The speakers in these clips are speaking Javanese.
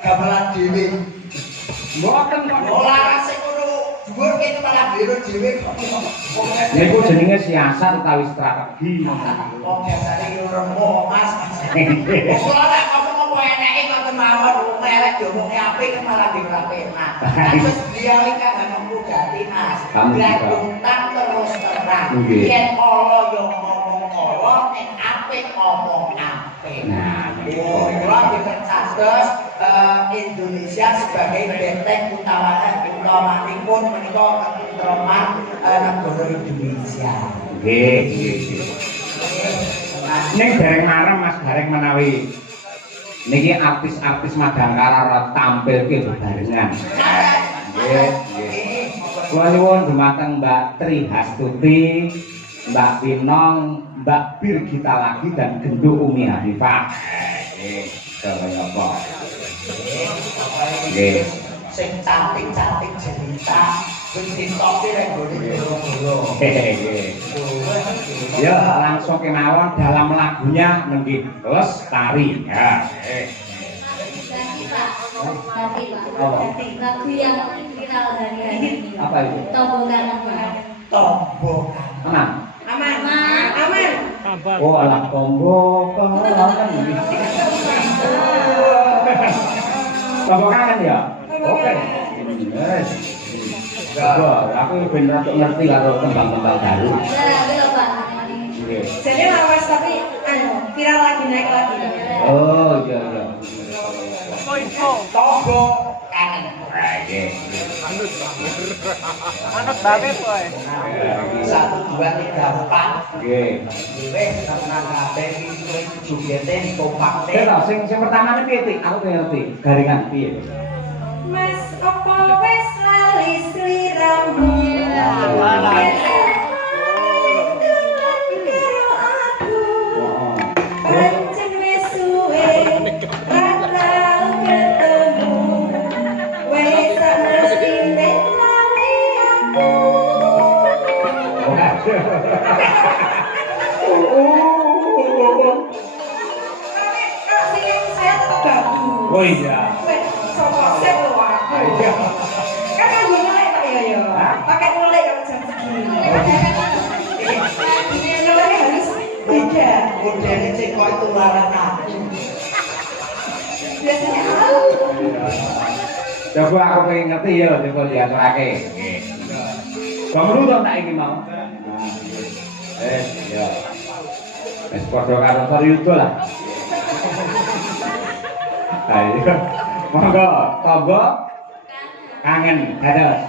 gamelan dhewe. Mboten kok. Ora sing ngono dhuwur kene malah biru dhewe kok. Niku jenenge siasat utawi strategi. Kok biasane yo remuk Mas. Ora nek ngomong eneke kok kemawon elek diomongi apik malah dirape Mas. Terus beliau iki kan ngomong ganti Mas. Gantang terus terang. Yen ala yo ngomong ala, nek apik ngomong apik. Nah, kula dipercados Indonesia sebagai benteng utamanipun menika ketentraman negara Indonesia. Nggih, nggih. Ning dereng marem Mas Gareng menawi niki artis-artis Madangkara tampilke bebarengan. Nggih, nggih. Kula nyuwun dumateng Mbak Tri Hastuti, Mbak Pinong, Mbak Birgita lagi dan Genduk Umi Hanifah. Nggih, kaya apa? Nggih. Sing cantik-cantik cerita wis ditopi rek gone goro-goro. Nggih. Ya, langsung kemawon dalam lagunya nggih. Lestari. Ya. Lagu yang viral hari-hari ini. Apa itu? Tombol kanan Pak. Tombol Aman. Aman. Oh, alah tombol kanan. Tombol kanan ya? Oke. Yes. Aku bener untuk ngerti karo tembang-tembang baru. Nah, itu Pak. Nggih. Jadi lawas tapi viral lagi naik lagi. Oh, iya iya. tombol kanan. Nggih. Anut banget kowe. 1 2 3 4. Nggih. Wis tenan kabeh iki wis jogete dikompakne. Oke, toh, sing pertama piye, Tik? Aku pengen ngerti. Garingan piye? Mas opo wis lali sliramu. Pancen wis suwe ra tau ketemu. Wis mestine lali aku. Saya tetap bagus. Oh iya. Soposep lho aku. Iya. Kan aku mulai Pak ya. Pakai mulai kalau jam segini. Mulai harus beda. Modele cek kok tularan aku. Biasanya Coba aku pengen ngerti ya, coba diaturake. Nggih. Bangun dong tak iki mau. Ya. Wis padha karo Toryudo lah. Ayo. Monggo, tombol kangen dados.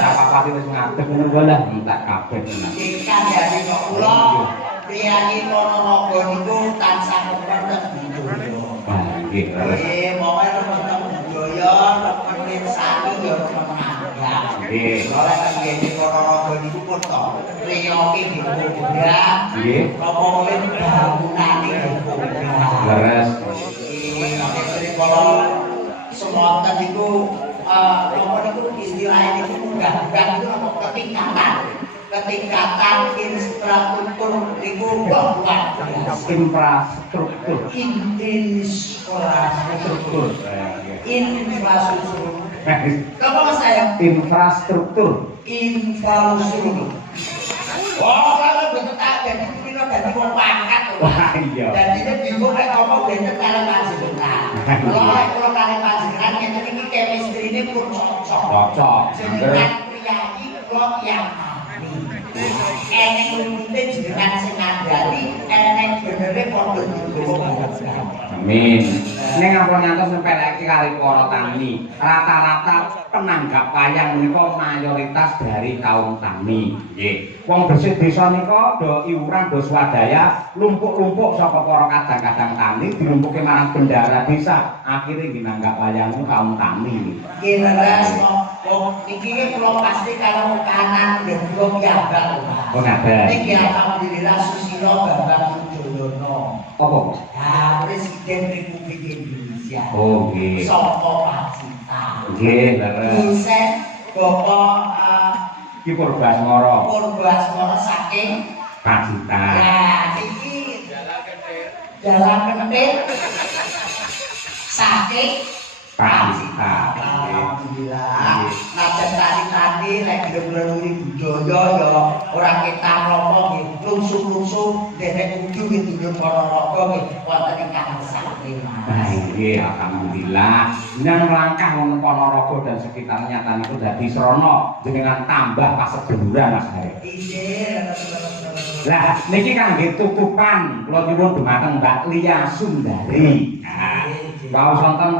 apa-apa wis ngadeg ngono wae lah tak kabeh tenan. Ikan dari kok kula priyani Ponorogo niku tansah keperten budaya. Nah, nggih. Moga remen budaya, remen mirsani ya remen nanggal. Nggih. Oleh ngene Ponorogo niku kutha priyoke budaya. Nggih. Apa oleh bangunane budaya. Leres. Kalau semonten niku apa niku istilahnya niku munggah-munggah niku apa ketingkatan infrastruktur niku luar biasa. Infrastruktur. Infrastruktur. Infrastruktur. Apa mas saya? Infrastruktur. Infrastruktur. Oh, kalau betul tak jadi kita ganti wong pangkat. Wah iya. Dan ini bingung nek ngomong bener karo panjenengan. Kalau karo panjenengan ngene iki chemistry ini pun cocok. Cocok. Jenengan priyayi kula yang eneng lumute jenengan sing ngandani, eneng benere padha digowo. Amin. Ning ampun ngantos nempelake kali para tani. Rata-rata penanggap wayang menika mayoritas dari kaum tani. Nggih. Wong bersih desa nika do iuran do swadaya lumpuk-lumpuk saka para kadang-kadang tani dilumpuke marang bendara desa. Akhire ginanggap wayang kaum tani. Nggih leres kok iki kula pasti kalau kanan nggih kula piyambak. Oh ngaten. Niki alhamdulillah Susilo Bambang Yudhoyono. Apa? Ya, Presiden Republik Indonesia. Oh nggih. Saka Pacitan. Nggih, leres. Dosen Bapak Ki Purbasmara. Purbasmara saking Pacitan. ya iki jalan kentir saking Pacitan. Alhamdulillah. Najan tani-tani lek gelem-gelem budaya ya ora ketang lopo nggih lungsuh-lungsuh derek kudu nggih Ponorogo nggih wonten ingkang sakti. Nggih, alhamdulillah. Nang langkah wong Ponorogo dan sekitarnya taniku dadi srana jenengan tambah paseguluran Mas Hari. Inggih. Lah niki kangge tutupan kula nyuwun dumateng Mbak Lia Sundari. Nah, waos wonten